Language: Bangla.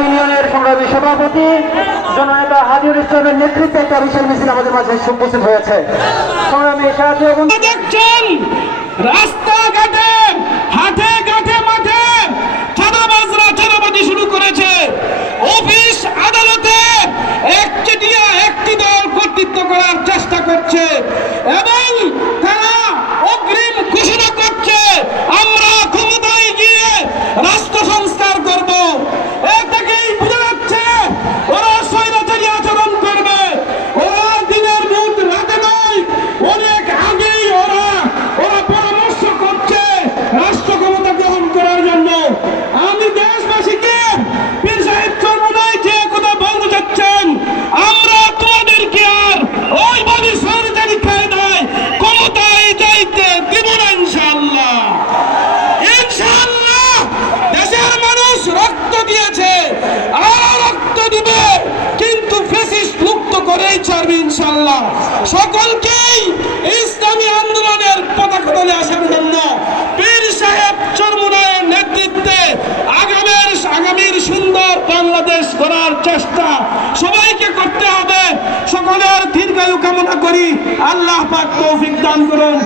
ইউনিয়নের সংগ্রামী সভাপতি জননেতা হাজিউল ইসলামের নেতৃত্বে একটা বিশাল মিছিল আমাদের মাঝে উপস্থিত হয়েছে। সংগ্রামী সাথী এবং দেখছেন রাস্তাঘাটে হাটে ঘাটে মাঠে চাঁদাবাজরা চাঁদাবাজি শুরু করেছে। অফিস আদালতে একচেটিয়া একটি দল কর্তৃত্ব করার চেষ্টা করছে এবং তারা অগ্রিম ঘোষণা করছে আমরা ক্ষমতায় গিয়ে রাষ্ট্র সংস্কার করব। এ থেকেই বোঝা যাচ্ছে ওরা স্বৈরাচারী আচরণ করবে। ওরা দিনের মুঠ রাতে নয়, অনেক আগেই ওরা পরামর্শ করছে রাষ্ট্র ক্ষমতা গ্রহণ করার জন্য। আমি দেশবাসীকে পীর সাহেব চরমোনাই যে কথা বলতে চাচ্ছেন, আমরা তোমাদেরকে আর ওইভাবে স্বৈরাচারী কায়দায় ক্ষমতায় যাইতে দিব না ইনশাআল্লাহ। ইনশাআল্লাহ দেশের মানুষ রক্ত দিয়েছে, আর রক্ত দিবে, কিন্তু ফ্যাসিস্ট মুক্ত করেই ছাড়বে ইনশাআল্লাহ। সকলকেই ইসলামী আন্দোলনের পতাকা তলে আসার জন্য পীর সাহেব চরমোনাইয়ের নেতৃত্বে আগামীর সুন্দর বাংলাদেশ গড়ার চেষ্টা সবাইকে করতে হবে। সকলের দীর্ঘায়ু কামনা করি। আল্লাহ পাক তৌফিক দান করুন।